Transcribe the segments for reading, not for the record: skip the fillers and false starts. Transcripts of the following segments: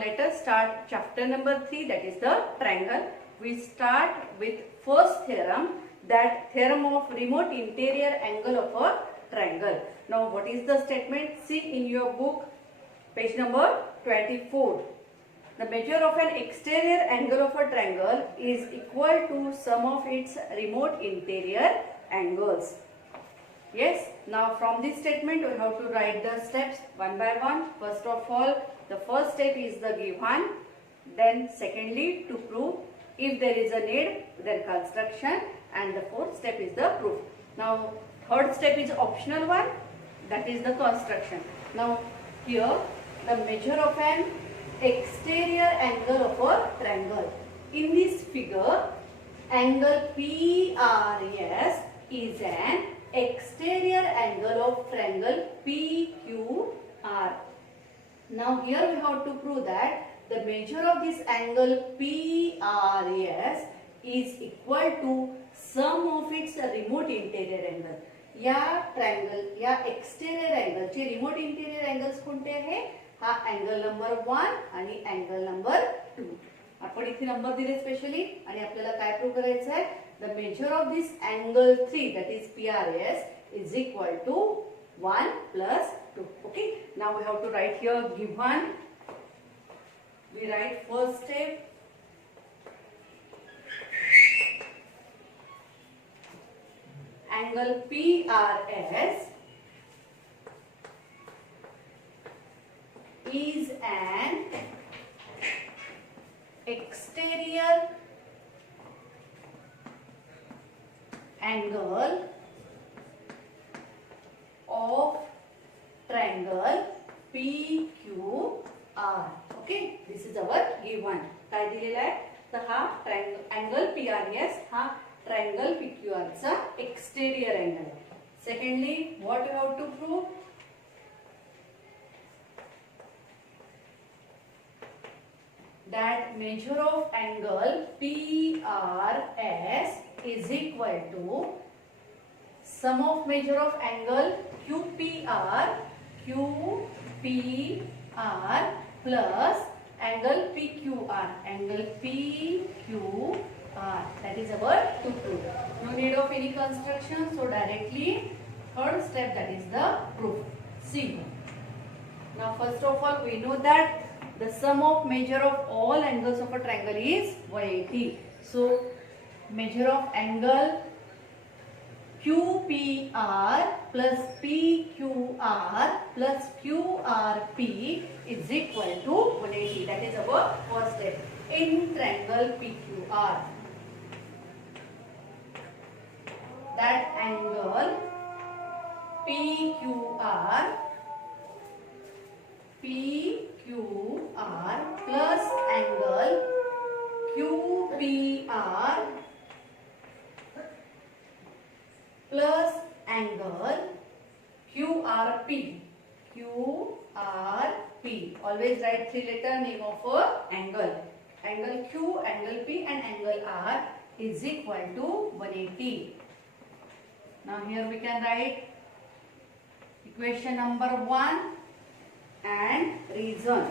let us start chapter number 3, that is the triangle. We start with first theorem, that theorem of remote interior angle of a triangle. Now what is the statement? See in your book, page number 24. The measure of an exterior angle of a triangle is equal to sum of its remote interior angles. Yes, now from this statement we have to write the steps one by one. First of all, the first step is the given. Then secondly, to prove. If there is a need, then construction. And the fourth step is the proof. Now third step is optional one, that is the construction. Now here the measure of an exterior angle of a triangle. In this figure, angle PRS is an exterior angle of triangle PQR. Now here we have to prove that the measure of this angle PRS is equal to sum of its remote interior angle. या triangle या exterior angle चे remote interior angles कोणते आहे? हा angle number 1 आणि angle number 2. आपण इथे number दिले स्पेशली आणि आपल्याला काय प्रूव्ह करायचं आहे? The measure of this angle 3 that is PRS is equal to 1 plus 2. Okay, now we have to write here given. We write first step. Angle PRS is an exterior angle of triangle PQR. Okay, this is our given. काय दिलेला आहे? तर हा angle PRS हा triangle PQR चा exterior angle आहे. Secondly, what you have to prove? That measure of angle PRS is equal to sum of measure of angle QPR plus angle PQR. Angle PQR. That is our to prove. No need of any construction. So directly third step, that is the proof. See. Now first of all we know that the sum of measure of all angles of a triangle is 180. So measure of angle QPR plus PQR plus QRP is equal to 180. That is our first step in triangle PQR. That angle PQR plus angle QPR plus angle QRP. Always write three letter name of a angle. Angle Q, angle P and angle R is equal to 180. Now here we can write equation number 1 and reason.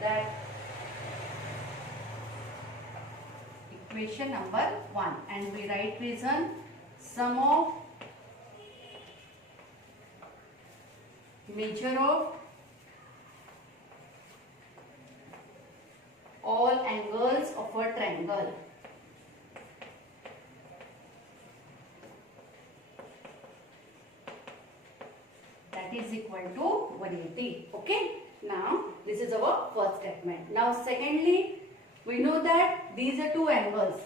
That equation number 1 and we write reason. Sum of measure of all angles of a triangle. That is equal to 180. Okay. Now this is our first statement. Now secondly, we know that these are two angles.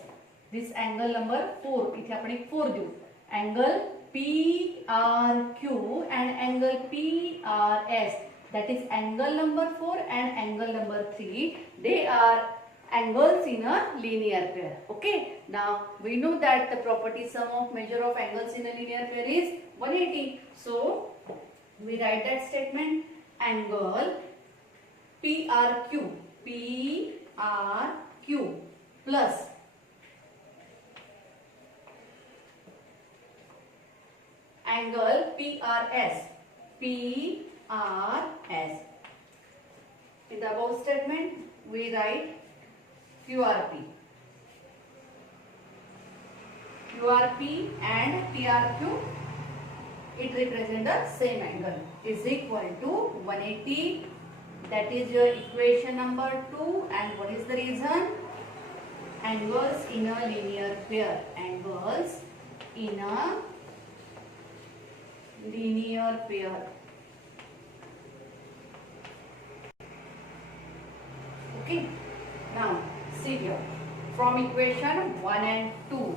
This angle number 4. इथे आपण एक 4 देऊ. Angle PRQ and angle PRS. That is angle number 4 and angle number 3. They are angles in a linear pair. Okay. Now we know that the property sum of measure of angles in a linear pair is 180. So we write that statement. Angle PRQ plus angle PRS. In the above statement, we write QRP. QRP and PRQ, it represents the same angle, is equal to 180. That is your equation number 2. And what is the reason? Angles in a linear pair. Angles in a linear pair. Okay. Now, see here. From equation 1 and 2.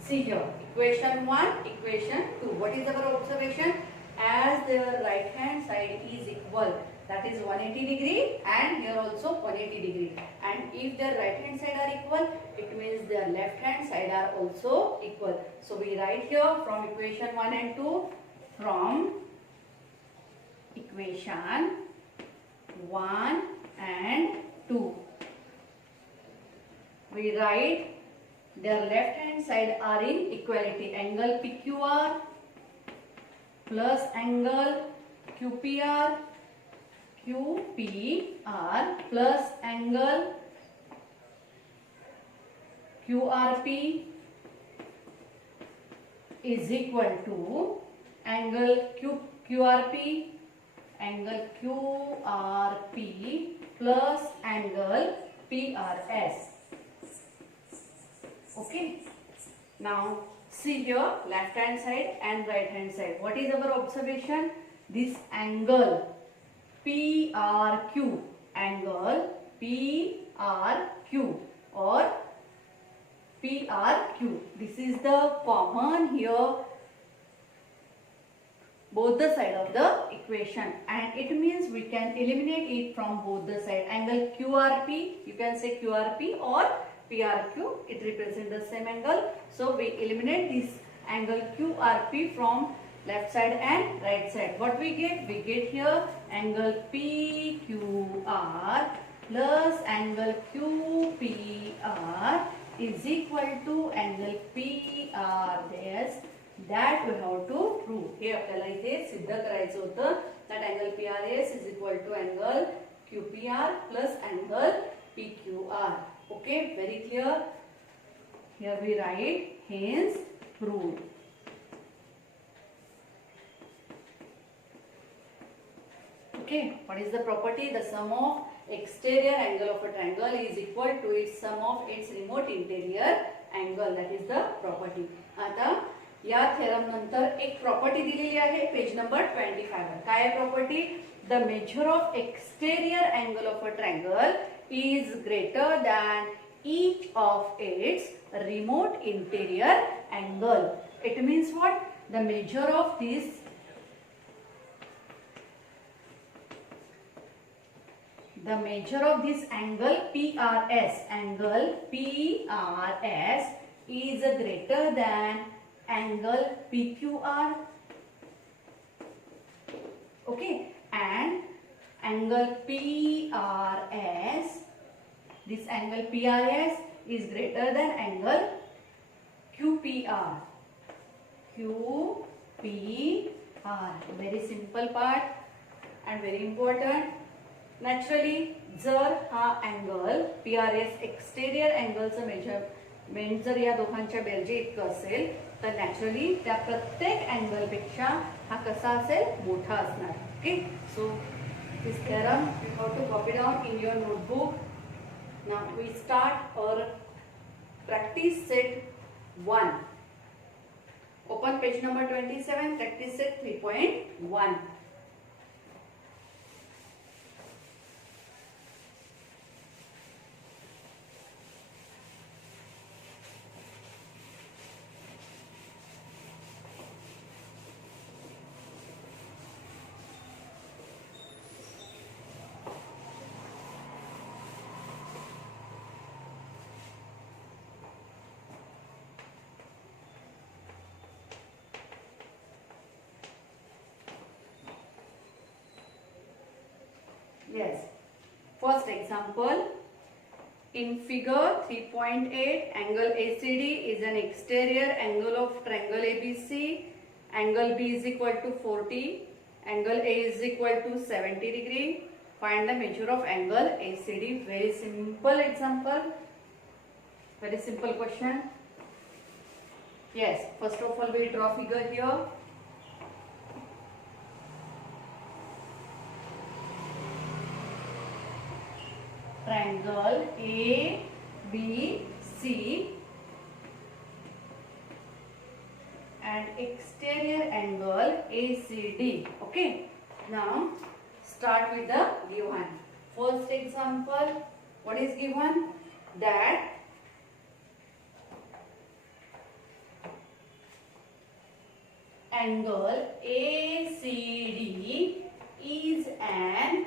See here. Equation 1, equation 2. What is our observation? As their right hand side is equal, that is 180 degree, and here also 180 degree. And if their right hand side are equal, it means their left hand side are also equal. So we write here from equation 1 and 2, from equation 1 and 2. We write their left hand side are in equality. Angle PQR plus angle QPR plus angle QRP is equal to angle QRP plus angle PRS. Okay. Now see here, left hand side and right hand side. What is our observation? This angle PRQ, or PRQ. This is the common here, both the side of the equation, and it means we can eliminate it from both the side. Angle QRP, you can say QRP or PRQ, it represents the same angle. So we eliminate this angle QRP from left side and right side. What we get? We get here angle PQR plus angle QPR is equal to angle PRS. That we have to prove. हे आपल्याला इथे सिद्ध करायचं होतं that angle PRS is equal to angle QPR plus angle PQR. Okay, very clear. Here we write hence proved. Okay, what is the property? The sum of exterior angle of a triangle is equal to its sum of its remote interior angle. That is the property. आता या theorem नंतर एक property दिलेली आहे page number 25 वर. काय आहे property? The measure of exterior angle of a triangle is greater than each of its remote interior angle. It means what? The measure of this angle PRS is greater than angle PQR. Okay, and angle PRS, this angle PRS is greater than angle QPR. Very simple part and very important. Naturally, जर हा angle PRS exterior अँगलचं measurement जर या दोघांच्या बेरजे इतकं असेल तर naturally त्या प्रत्येक अँगल पेक्षा हा कसा असेल? मोठा असणार. Okay, so this theorem you have to copy down in your notebook. Now we start our practice set 1. Open page number 27, practice set 3.1. Yes. First example. In figure 3.8, angle ACD is an exterior angle of triangle ABC. Angle B is equal to 40. Angle A is equal to 70 degree. Find the measure of angle ACD. Very simple example. Very simple question. Yes, first of all we draw figure here. Triangle ABC and exterior angle ACD. Okay. Now start with the given. First example, what is given? That angle ACD is an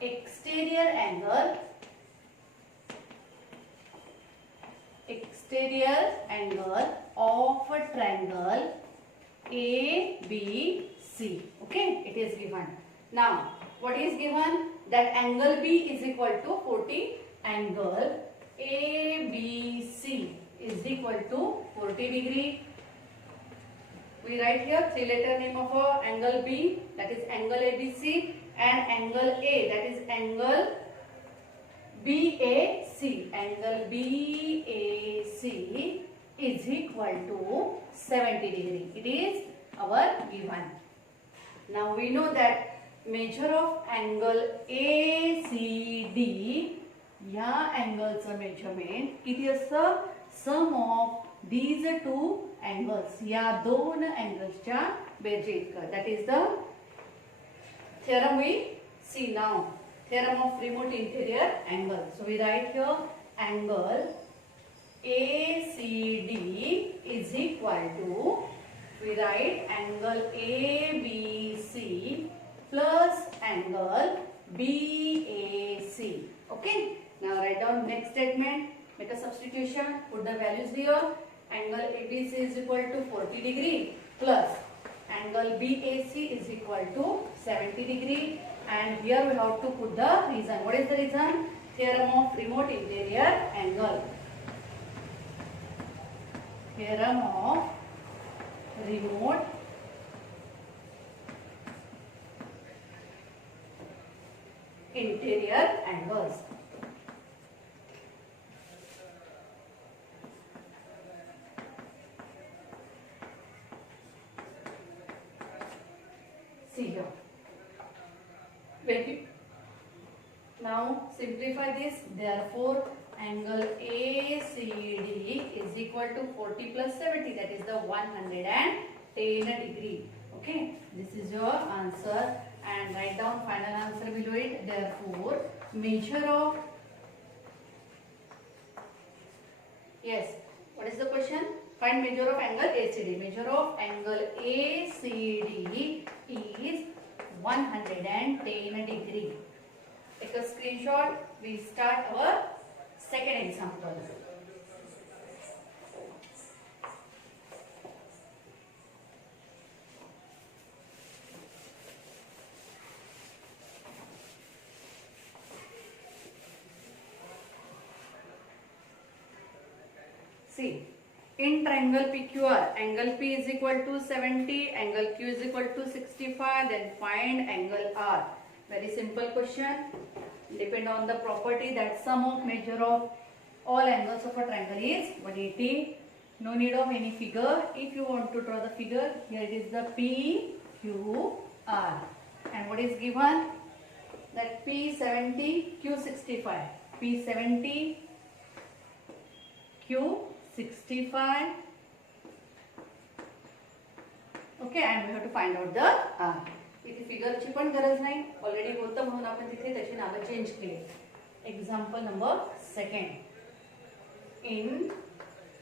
exterior angle of a triangle ABC. Okay, it is given. Now, what is given? That angle B is equal to 40. Angle ABC is equal to 40 degree. We write here three letter name of angle B, that is angle ABC, and angle A, that is angle BAC. Angle BAC is equal to 70 degree. It is our given. Now we know that measure of angle ACD, या अँगलचं measurement किती असतं? सम of these two angles, या दोन अँगल्सच्या बेरजे इतकं. That is the theorem we see now. Theorem of remote interior angle. So we write here angle ACD is equal to, we write angle ABC plus angle BAC. Okay. Now write down next statement. Make a substitution. Put the values here. Angle ABC is equal to 40 degree plus angle BAC is equal to 70 degree. And here we have to put the reason. What is the reason? Theorem of remote interior angle. Theorem of remote interior angles. See here. Now simplify this. Therefore, angle ACD is equal to 40 plus 70. That is the 110 degree. Okay. This is your answer. And write down final answer below it. Therefore, measure of, yes, what is the question? Find measure of angle ACD. Measure of angle ACD is 110 degree. Take a screenshot. We start our second example. See, in triangle PQR, angle P is equal to 70, angle Q is equal to 65, then find angle R. Very simple question. Depend on the property that sum of measure of all angles of a triangle is 180. No need of any figure. If you want to draw the figure, here it is the PQR. And what is given? That P70, Q65. P70, Q65. Okay, and we have to find out the R. इथे फिगरची पण गरज नाही, already होतं म्हणून आपण तिथे त्याची नावं चेंज केली. Example number second. In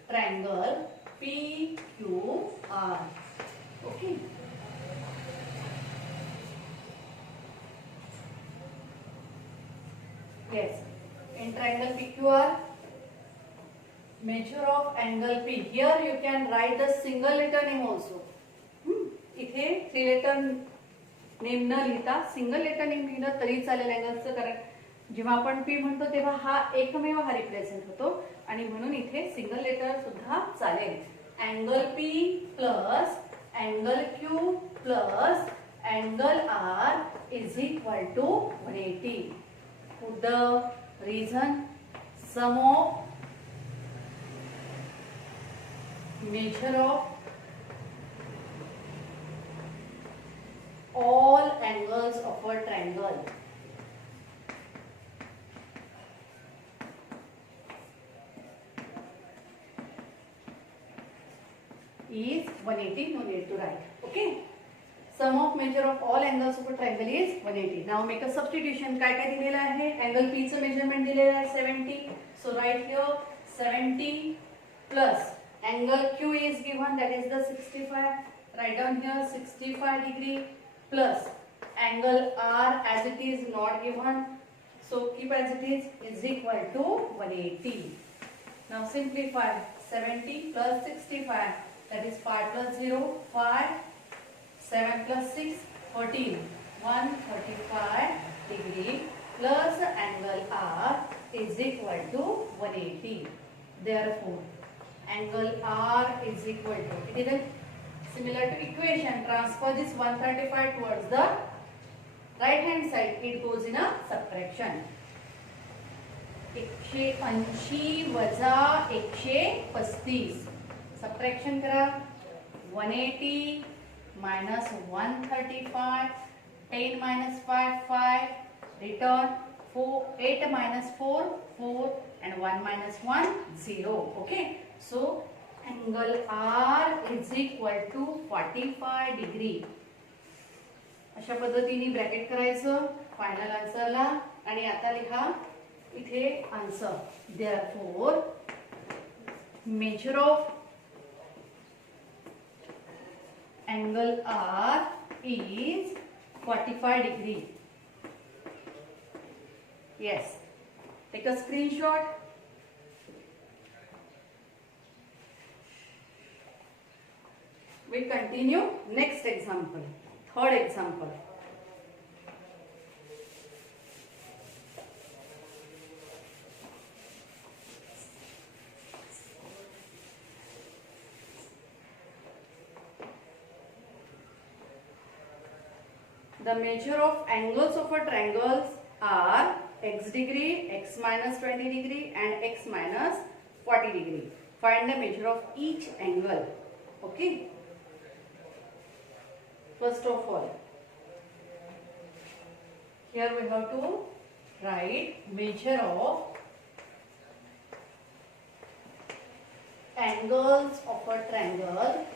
triangle PQR. Okay. Yes, in triangle PQR, measure of angle P. Here you can write the single letter name also. इथे 3 letter नेम न लिहिता सिंगल लेटर नेम लिहिलं तरी चालेल अँगलचं, कारण जेव्हा आपण पी म्हणतो तेव्हा हा एकमेव हा रिप्रेझेंट होतो आणि म्हणून इथे सिंगल लेटर सुद्धा चालेल. Angle P plus angle Q plus angle R is equal to 180. Put the reason. Sum of measure of all angles of a triangle is 180. No need to write. Okay. Sum of measure of all angles of a triangle is 180. Now make a substitution. काय काय दिलेलं आहे? Angle P चं measurement दिलेलं आहे 70. So write here 70 plus angle Q is given, that is the 65. Write down here 65 degree plus angle R as it is not given. So keep as it is equal to 180. Now simplify 70 plus 65, that is 5 plus 0, 5. 7 plus 6, 14. 135 degree plus angle R is equal to 180. Therefore, angle R is equal to, it is similar to equation. Transfer this 135 towards the right hand side. It goes in a subtraction. 180 वजा 135. Subtraction करा. 180 minus 135, 10 minus 5, 5, return 4, 8 minus 4, 4, and 1 minus 1, 0. Okay, so angle R is equal to 45 degree. अशा पद्धतीने bracket करायचं final आन्सरला आणि आता लिहा इथे answer. Therefore, measure of angle R is 45 degree. Yes. Take a screenshot. We continue. Next example. Third example. The measure of angles of a triangles are x degree, x minus 20 degree and x minus 40 degree. Find the measure of each angle. Okay. First of all, here we have to write measure of angles of a triangle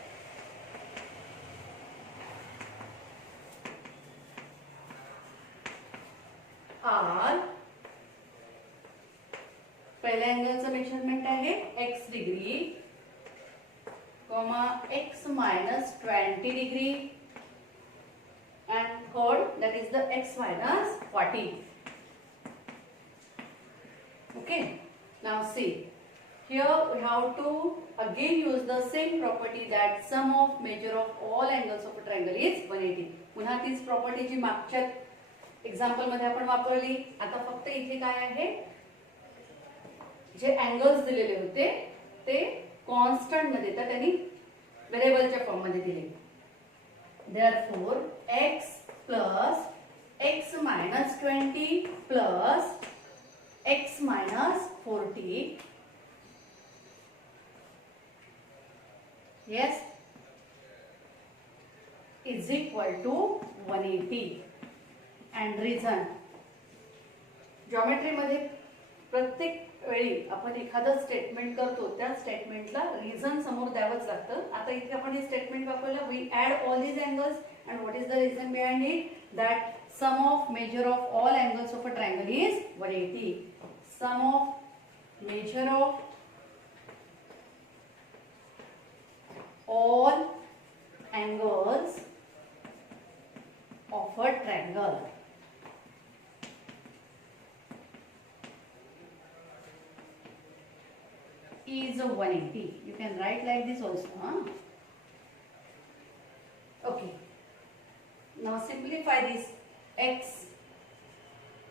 R. पहल्या अँगलचं measurement आहे x degree, x minus 20 degree, and third, that is the x minus 40. Okay. Now see, here we have to again use the same property that sum of measure of all angles of a triangle is 180. पुन्हा तीच property जी मागच्या example मध्ये आपण वापरली. आता फक्त इथे काय आहे, जे अँगल्स दिलेले होते ते कॉन्स्टंट न देता त्यांनी व्हेरिएबलच्या फॉर्म मध्ये दिले. Therefore, x plus x minus 20 plus x minus 40, yes, is equal to 180. And reason, geometry मध्ये प्रत्येक वेळी आपण एखादं स्टेटमेंट करतो त्या स्टेटमेंटला रिझन समोर द्यावंच लागतं. आता इथे आपण हे स्टेटमेंट वापरलं, we add all these angles and what is the reason behind it, that sum of measure of all angles of a triangle is 180. Sum of measure of all angles of a triangle is 180. You can write like this also. Okay. Now simplify this. X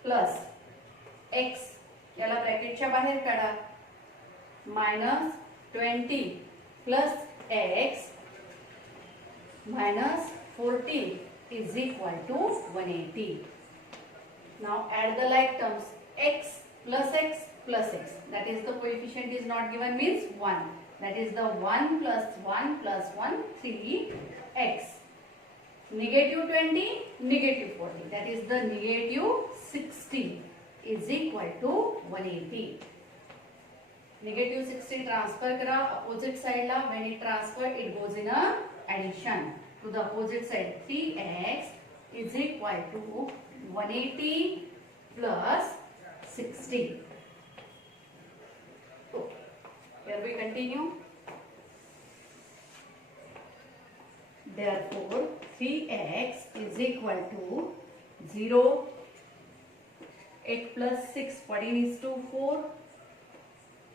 plus x याला ब्रॅकेटच्या बाहेर काढा. minus 20 plus x minus 40 is equal to 180. Now add the like terms, x plus x plus x. That is the coefficient is not given means 1. That is the 1 plus 1 plus 1, 3x. Negative 20, negative 40. That is the negative 60 is equal to 180. Negative 60 transfer करा opposite side La. When it transfer, it goes in a addition to the opposite side. 3x is equal to 180 plus 60. So, here we continue. Therefore, 3x is equal to 0. 8 plus 6, 14 is to 4.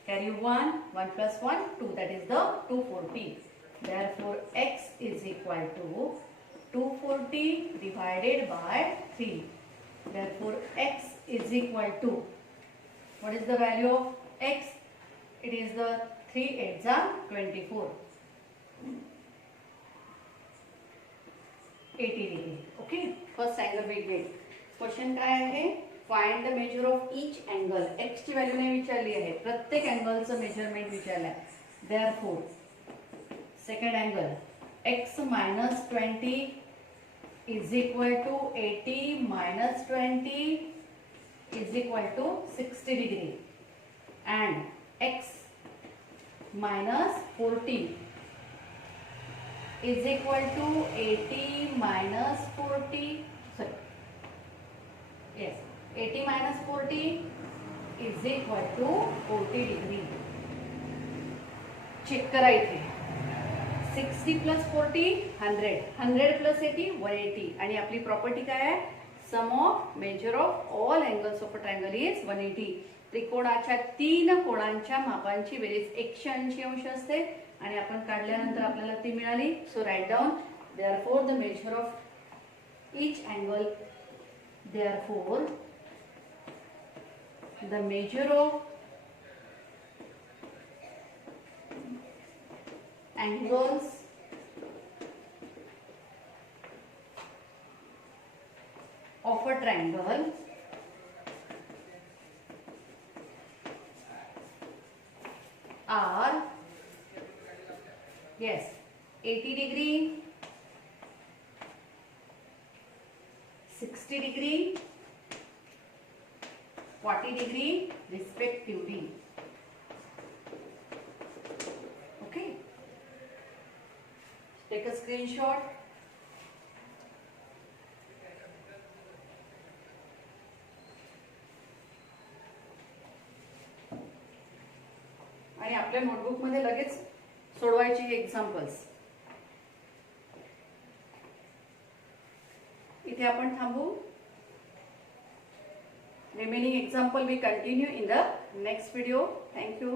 Carry 1, 1 plus 1, 2. That is the 240. Therefore, x is equal to 240 divided by 3. Therefore, x is equal to, what is the value of x? It is the 3 8s are 24. 80 degree. Okay. First angle we get. Question काय आहे? Find the measure of each angle. X ची value नाही विचारली आहे. प्रत्येक अँगलचं measurement विचारलं आहे. Therefore, second angle x minus 20 is equal to 80 minus 20 is equal to 60 degree, and x minus 40 is equal to 80 minus 40. Sorry. Yes. 80 minus 40 is equal to 40 degree. Check करा इथे. 60 plus 40 100. 100 plus 80 180. आणि आपली property काय आहे? Sum of measure of all angles of a triangle is 180. त्रिकोणाच्या तीन कोणांच्या मापांची berries 180 अंश असते आणि आपण काढल्यानंतर आपल्याला ती मिळाली. So write down. Therefore the measure of each angle. Therefore the measure of angles of a triangle are, yes, 80 degree, 60 degree, 40 degree respectively. Okay. Take a screenshot. आणि आपल्या नोटबुक मध्ये लगेच सोडवायची एक्झाम्पल्स. इथे आपण थांबू. Remaining example we continue in the next video. Thank you.